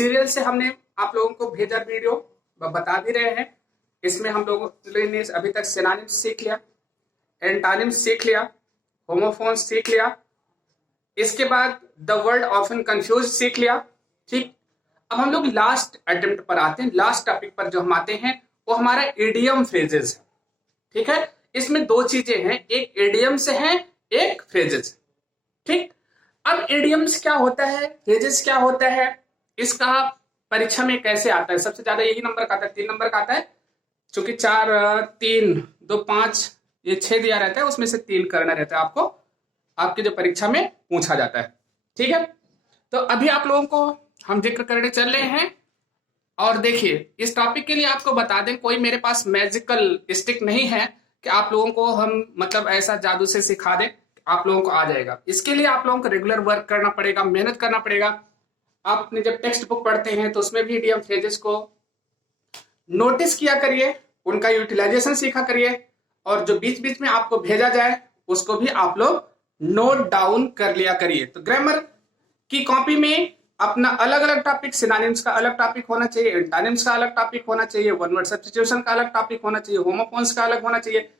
Serial से हमने आप लोगों को भेजा वीडियो, बता भी रहे हैं। इसमें हम लोगों ने अभी तक सिनोनिम्स सीख लिया, एंटोनिम्स सीख लिया, होमोफोन्स सीख लिया, इसके बाद द वर्ड ऑफन कंफ्यूज सीख लिया। ठीक, अब हम लोग लास्ट अटेम्प्ट पर आते हैं। लास्ट टॉपिक पर जो हम आते हैं वो हमारा इडियम फ्रेजेस है। ठीक है, इसमें दो चीजें हैं, एक इडियम्स है, एक फ्रेजेस। ठीक, अब इडियम्स क्या होता है, फ्रेजेस क्या होता है, इसका परीक्षा में कैसे आता है? सबसे ज्यादा यही नंबर का आता है, 3 नंबर का आता है। चूंकि 4, 3, 2, 5 ये 6 दिया रहता है, उसमें से 3 करना रहता है आपको, आपकी जो परीक्षा में पूछा जाता है। ठीक है, तो अभी आप लोगों को हम जिक्र करने चल रहे हैं। और देखिए, इस टॉपिक के लिए आपको बता दें, कोई मेरे पास मैजिकल स्टिक नहीं है कि आप लोगों को हम मतलब ऐसा जादू से सिखा दें आप लोगों को आ जाएगा। इसके लिए आप लोगों को रेगुलर वर्क करना पड़ेगा, मेहनत करना पड़ेगा। आपने जब टेक्स्ट बुक पढ़ते हैं तो उसमें भी इडियम फ्रेजेस को नोटिस किया करिए, उनका यूटिलाइजेशन सीखा करिए, और जो बीच बीच में आपको भेजा जाए उसको भी आप लोग नोट डाउन कर लिया करिए। तो ग्रामर की कॉपी में अपना अलग अलग टॉपिक, सिनोनिम्स का अलग टॉपिक होना चाहिए, एंटोनिम्स का अलग टॉपिक होना चाहिए, वन वर्ड सब्स्टिट्यूशन का अलग टॉपिक होना चाहिए, होमोफोन्स का अलग होना चाहिए,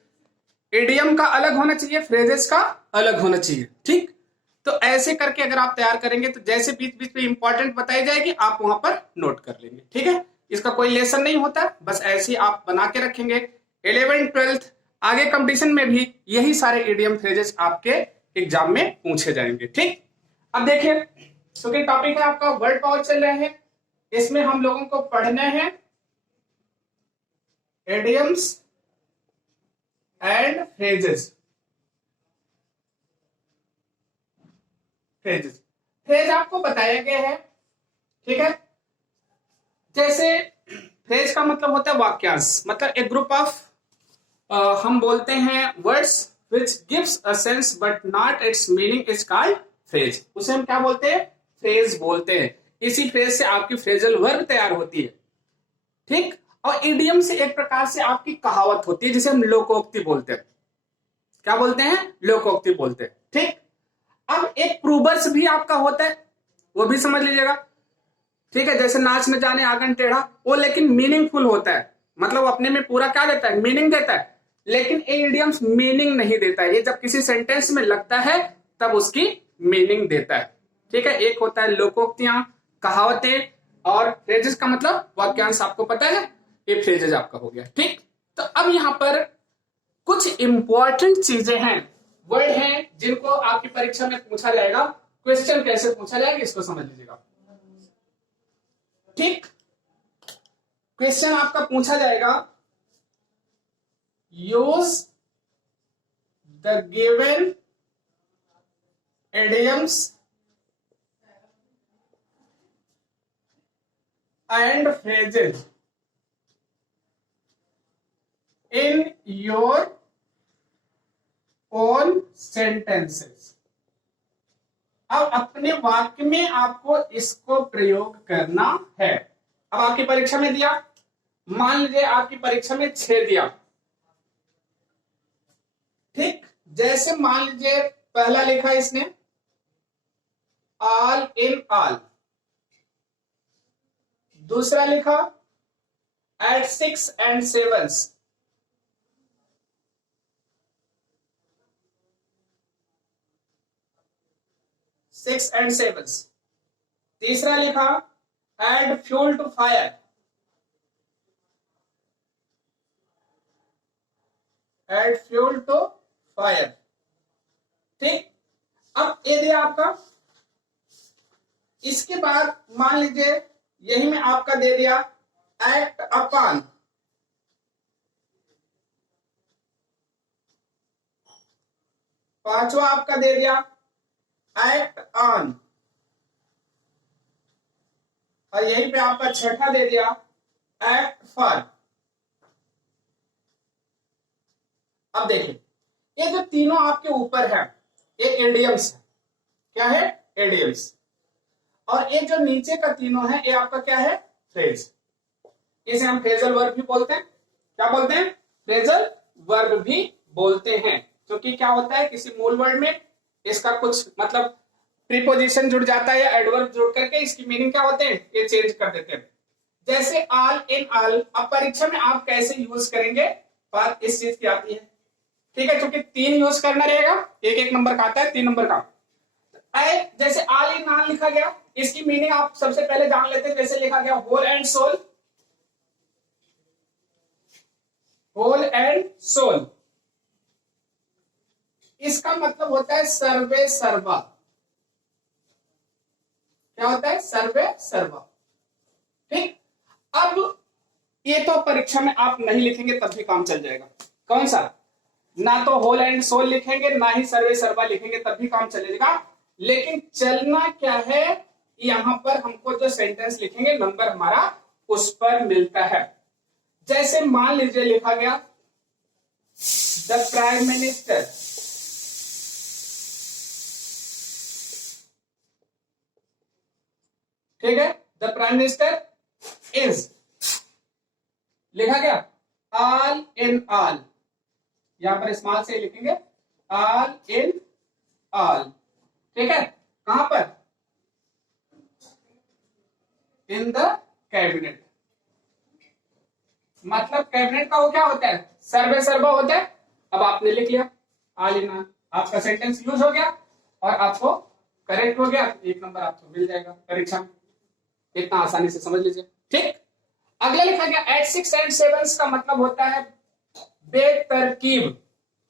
इडियम का अलग होना चाहिए, फ्रेजेस का अलग होना चाहिए। ठीक, तो ऐसे करके अगर आप तैयार करेंगे तो जैसे बीच बीच में इंपॉर्टेंट बताई जाएगी आप वहां पर नोट कर लेंगे। ठीक है, इसका कोई लेसन नहीं होता, बस ऐसे ही आप बना के रखेंगे। 11th 12th आगे कंपटीशन में भी यही सारे इडियम फ्रेजेस आपके एग्जाम में पूछे जाएंगे। ठीक, अब देखिए, क्योंकि टॉपिक है आपका वर्ड पावर चल रहे हैं, इसमें हम लोगों को पढ़ना है इडियम्स एंड फ्रेजेस। फ्रेज आपको बताया गया है। ठीक है, जैसे फ्रेज का मतलब होता है वाक्यांश, मतलब एक ग्रुप ऑफ हम बोलते हैं words which gives a sense but not it's meaning is called phrase. उसे हम क्या बोलते हैं? फ्रेज बोलते हैं। इसी फ्रेज से आपकी फ्रेजल वर्ब तैयार होती है। ठीक, और इडियम से एक प्रकार से आपकी कहावत होती है, जिसे हम लोकोक्ति बोलते हैं। क्या बोलते हैं? लोकोक्ति बोलते हैं। ठीक, अब एक प्रूवर्स भी आपका होता है, वो भी समझ लीजिएगा। ठीक है, जैसे नाच न जाने आंगन टेढ़ा, वो लेकिन मीनिंगफुल होता है, मतलब अपने में पूरा क्या देता है? मीनिंग देता है। लेकिन ये इडियम्स मीनिंग नहीं देता है, ये जब किसी सेंटेंस में लगता है तब उसकी मीनिंग देता है। ठीक है, एक होता है लोकोक्तियां, कहावतें, और फ्रेजेस का मतलब वाक्यांश आपको पता है, ये फ्रेजेस आपका हो गया। ठीक, तो अब यहां पर कुछ इंपॉर्टेंट चीजें हैं, वर्ड हैं, जिनको आपकी परीक्षा में पूछा जाएगा। क्वेश्चन कैसे पूछा जाएगा इसको समझ लीजिएगा। ठीक, क्वेश्चन आपका पूछा जाएगा, use the given idioms and phrases in your own sentences। अब अपने वाक्य में आपको इसको प्रयोग करना है। अब आपकी परीक्षा में दिया, मान लीजिए आपकी परीक्षा में 6 दिया। ठीक, जैसे मान लीजिए पहला लिखा इसने ऑल इन ऑल, दूसरा लिखा एट 6 and 7, तीसरा लिखा add fuel to fire, add fuel to fire. ठीक, अब ये दिया आपका। इसके बाद मान लीजिए यही में आपका दे दिया एक्ट अपॉन, पांचवा आपका दे दिया एक्ट ऑन, और यहीं पे आपका छठा दे दिया एक्ट फॉर। अब देखिए, ये जो तीनों आपके ऊपर है ये इडियम्स है। क्या है? इडियम्स। और ये जो नीचे का तीनों है ये आपका क्या है? फ्रेज। इसे हम फ्रेजल वर्ब भी बोलते हैं। क्या बोलते हैं? फ्रेजल वर्ब भी बोलते हैं। क्योंकि क्या होता है, किसी मूल वर्ड में इसका कुछ मतलब प्रीपोजिशन जुड़ जाता है या एडवर्ब जुड़ करके इसकी मीनिंग क्या होते हैं, ये चेंज कर देते हैं। जैसे ऑल इन ऑल, अब परीक्षा में आप कैसे यूज करेंगे बात इस चीज की आती है। ठीक है, क्योंकि 3 यूज करना रहेगा, एक एक नंबर का आता है, 3 नंबर का। जैसे ऑल इन ऑल लिखा गया, इसकी मीनिंग आप सबसे पहले जान लेते हैं। जैसे लिखा गया whole and sole, whole and sole, इसका मतलब होता है सर्वे सर्वा। क्या होता है, सर्वे सर्वा। ठीक, अब ये तो परीक्षा में आप नहीं लिखेंगे तब भी काम चल जाएगा। कौन सा, ना तो होल एंड सोल लिखेंगे ना ही सर्वे सर्वा लिखेंगे तब भी काम चलेगा। लेकिन चलना क्या है, यहां पर हमको जो सेंटेंस लिखेंगे नंबर हमारा उस पर मिलता है। जैसे मान लीजिए लिखा गया द प्राइम मिनिस्टर, ठीक है, द प्राइम मिनिस्टर इज, लिखा गया ऑल इन ऑल, यहां पर स्मॉल से लिखेंगे ऑल इन ऑल। ठीक है, कहां पर, इन द कैबिनेट। मतलब कैबिनेट का वो क्या होता है, सर्वे सर्वा होता है। अब आपने लिख लिया ऑल इन ऑल, आपका सेंटेंस यूज हो गया और आपको करेक्ट हो गया, 1 नंबर आपको मिल जाएगा परीक्षा में। इतना आसानी से समझ लीजिए। ठीक, अगला लिखा गया एट 6 एंड 7 का मतलब होता है बेतरकीब,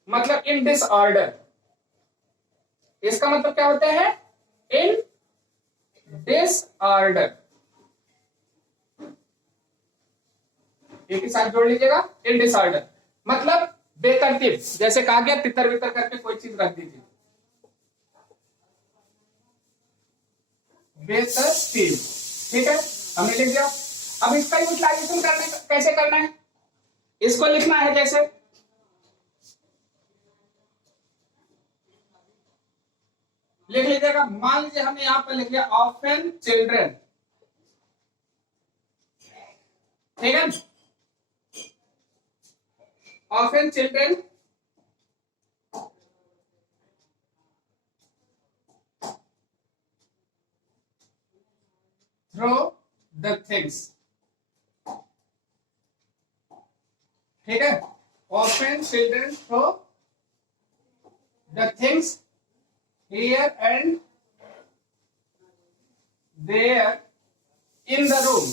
मतलब इन डिसऑर्डर। इसका मतलब क्या होता है, इन डिसऑर्डर। एक ही साथ जोड़ लीजिएगा, इन डिसऑर्डर मतलब बेतरतीब। जैसे कहा गया तितर बितर करके कोई चीज रख दीजिए, बेतरतीब। ठीक है, हमने लिख दिया। अब इसका यूटिलाइजेशन करने कैसे करना है, इसको लिखना है। जैसे लिख लीजिएगा, मान लीजिए हमने यहां पर लिख लिया ऑफन चिल्ड्रन, ठीक है, often children throw the things. ठीक है, often children throw the things here and there in the room।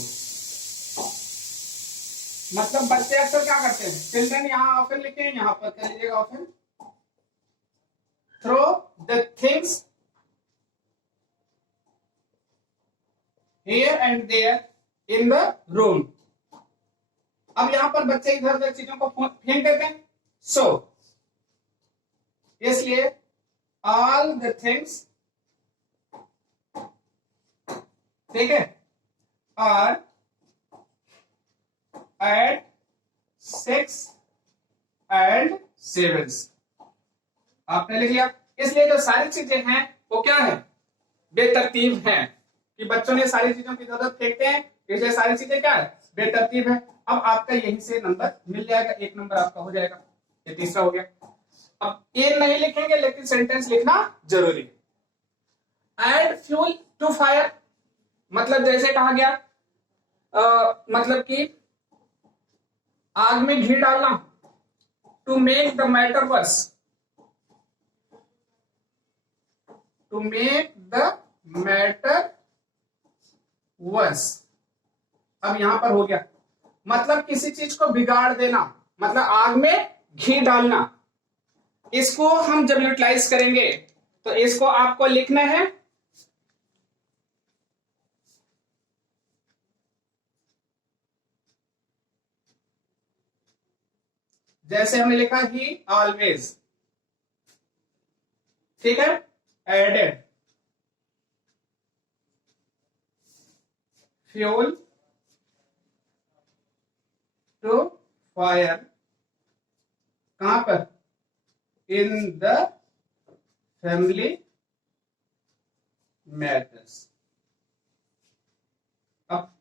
मतलब बच्चे अक्सर क्या करते हैं, चिल्ड्रन यहां ऑफन लिखे हैं, यहां पर कर लीजिएगा often, throw the things here and there in the room। अब यहां पर बच्चे इधर उधर चीजों को फेंक देते हैं, सो इसलिए all the things, ठीक है, are at 6 and 7। आपने लिख लिया। इसलिए जो सारी चीजें हैं वो क्या है, बेतरतीब हैं, कि बच्चों ने सारी चीजों की जरूरत फेंकते हैं, इसलिए सारी चीजें क्या है, बेतरतीब है। अब आपका यहीं से नंबर मिल जाएगा, 1 नंबर आपका हो जाएगा। ये तीसरा हो गया। अब ये नहीं लिखेंगे लेकिन सेंटेंस लिखना जरूरी है। एड फ्यूल टू फायर, मतलब जैसे कहा गया मतलब कि आग में घी डालना, to make the matter worse, to make the matter worse. अब यहां पर हो गया, मतलब किसी चीज को बिगाड़ देना, मतलब आग में घी डालना। इसको हम जब यूटिलाइज करेंगे तो इसको आपको लिखना है जैसे हमने लिखा ही ऑलवेज, ठीक है, एडेड फ्यूल टू फायर, कहां पर, इन द फैमिली मैटर्स। अब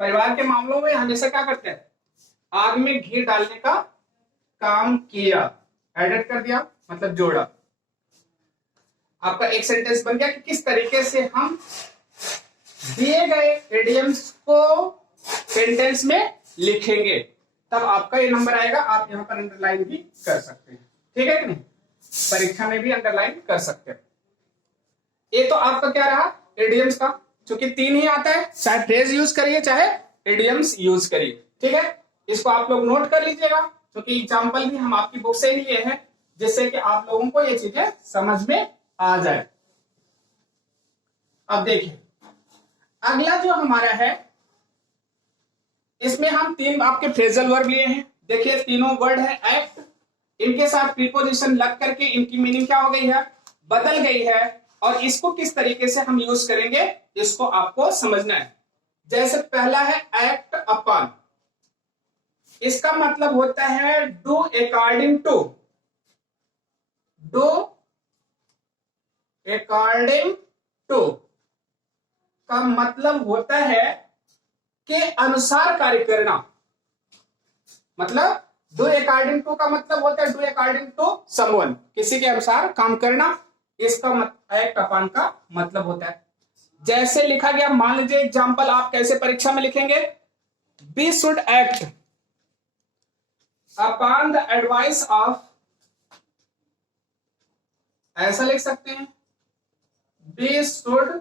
परिवार के मामलों में हमेशा क्या करते हैं, आग में घी डालने का काम किया, एडेड कर दिया मतलब जोड़ा। आपका एक सेंटेंस बन गया कि किस तरीके से हम दिए गए इडियम्स को सेंटेंस में लिखेंगे, तब आपका ये नंबर आएगा। आप यहां पर अंडरलाइन भी कर सकते हैं, ठीक है कि नहीं, परीक्षा में भी अंडरलाइन कर सकते हैं। ये तो आपका क्या रहा इडियम्स का, क्योंकि 3 ही आता है, चाहे फ्रेज यूज करिए चाहे इडियम्स यूज करिए, ठीक है। इसको आप लोग नोट कर लीजिएगा, क्योंकि एग्जाम्पल भी हम आपकी बुक से ही लिए हैं, जिससे कि आप लोगों को ये चीजें समझ में आ जाए। अब देखिए अगला जो हमारा है, इसमें हम 3 आपके फ्रेजल वर्ब लिए हैं। देखिए तीनों वर्ड है एक्ट, इनके साथ प्रीपोजिशन लग करके इनकी मीनिंग क्या हो गई है, बदल गई है। और इसको किस तरीके से हम यूज करेंगे, इसको आपको समझना है। जैसे पहला है एक्ट अपॉन, इसका मतलब होता है do according to, do according to का मतलब होता है के अनुसार कार्य करना। मतलब डू अकॉर्डिंग टू का मतलब होता है डू अकॉर्डिंग टू समवन, किसी के अनुसार काम करना। इसका एक्ट अपॉन का मतलब होता है, जैसे लिखा गया, मान लीजिए एग्जांपल आप कैसे परीक्षा में लिखेंगे, we should act upon the advice of, ऐसा लिख सकते हैं, बी शुड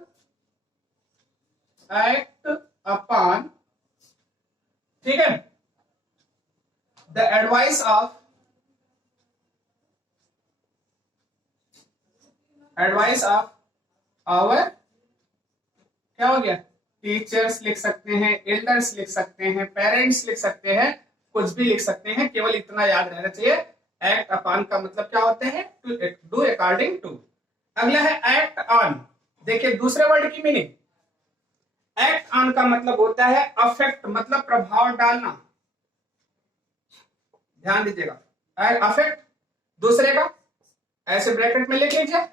एक्ट अपॉन, ठीक है, the advice of, advice of our, क्या हो गया, टीचर्स लिख सकते हैं, एल्डर्स लिख सकते हैं, पेरेंट्स लिख सकते हैं, कुछ भी लिख सकते हैं, केवल इतना याद रहना चाहिए एक्ट अपॉन का मतलब क्या होते हैं, टू डू अकॉर्डिंग टू। अगला है एक्ट ऑन, देखिए दूसरे वर्ड की मीनिंग, एक्ट ऑन का मतलब होता है अफेक्ट, मतलब प्रभाव डालना, ध्यान दीजिएगा, अफेक्ट। दूसरे का ऐसे ब्रैकेट में लिख लीजिए,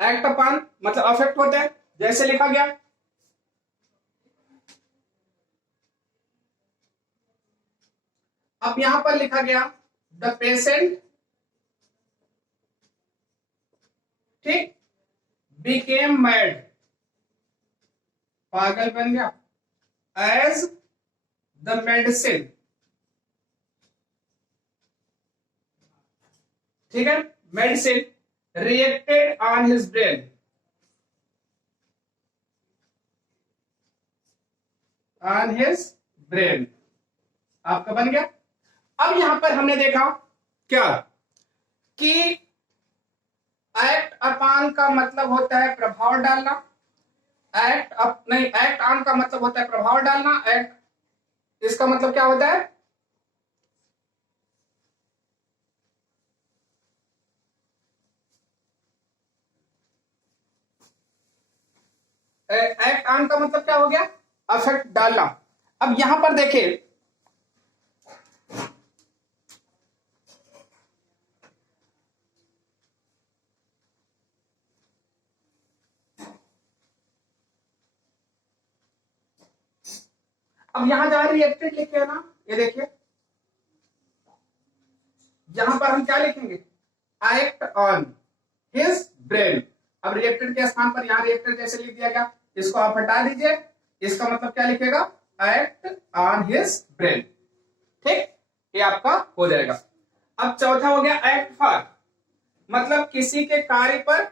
एक्ट अपॉन मतलब अफेक्ट होता है, जैसे लिखा गया, अब यहां पर लिखा गया द पेशेंट, ठीक, बिकेम मैड, पागल बन गया, एज द मेडिसिन, ठीक है, medicine reacted on his brain, on his brain, आपका बन गया। अब यहां पर हमने देखा क्या कि एक्ट अपॉन का मतलब होता है प्रभाव डालना, एक्ट अप नहीं, एक्ट ऑन का मतलब होता है प्रभाव डालना, एक्ट इसका मतलब क्या होता है, एक्ट ऑन का मतलब क्या हो गया, अफेक्ट डालना। अब यहां पर देखिए अब यहां जहां रिएक्टेड लिखे है ना, ये देखिए यहां पर हम क्या लिखेंगे, एक्ट ऑन हिज ब्रेन। अब रिएक्टेड के स्थान पर यहां रिएक्टेड जैसे लिख दिया गया, इसको आप हटा दीजिए, इसका मतलब क्या लिखेगा, एक्ट ऑन हिज ब्रेन, ठीक, ये आपका हो जाएगा। अब चौथा हो गया एक्ट फॉर, मतलब किसी के कार्य पर,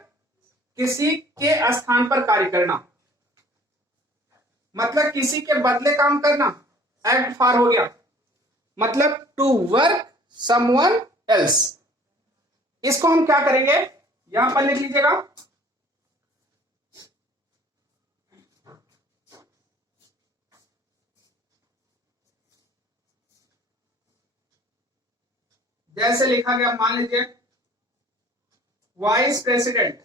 किसी के स्थान पर कार्य करना, मतलब किसी के बदले काम करना, एक्ट फॉर हो गया, मतलब टू वर्क समवन एल्स। इसको हम क्या करेंगे, यहां पर लिख लीजिएगा, जैसे लिखा गया, मान लीजिए vice president,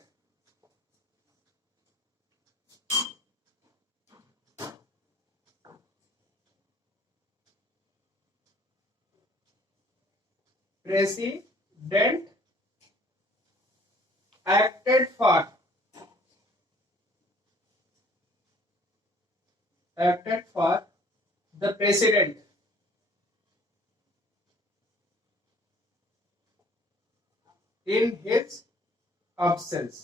president acted for, acted for the president in his absence,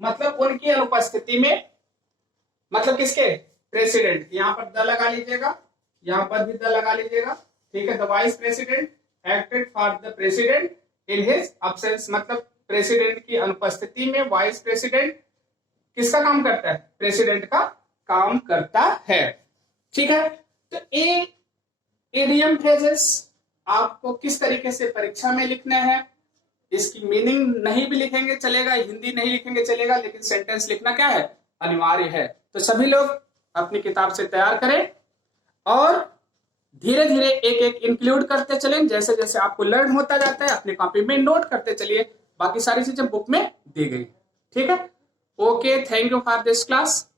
मतलब उनकी अनुपस्थिति में, मतलब किसके, प्रेसिडेंट, यहां पर द लगा लीजिएगा, यहां पर भी द लगा लीजिएगा, ठीक है। The vice president acted for the president in his absence, मतलब प्रेसिडेंट की अनुपस्थिति में वाइस प्रेसिडेंट किसका काम करता है, प्रेसिडेंट का काम करता है, ठीक है। तो ये इडियम फ्रेजेस आपको किस तरीके से परीक्षा में लिखना है, इसकी मीनिंग नहीं भी लिखेंगे चलेगा, हिंदी नहीं लिखेंगे चलेगा, लेकिन सेंटेंस लिखना क्या है, अनिवार्य है। तो सभी लोग अपनी किताब से तैयार करें और धीरे धीरे एक एक इंक्लूड करते चलें, जैसे जैसे आपको लर्न होता जाता है अपनी कॉपी में नोट करते चलिए, बाकी सारी चीजें बुक में दी गई, ठीक है। Okay, thank you for this class.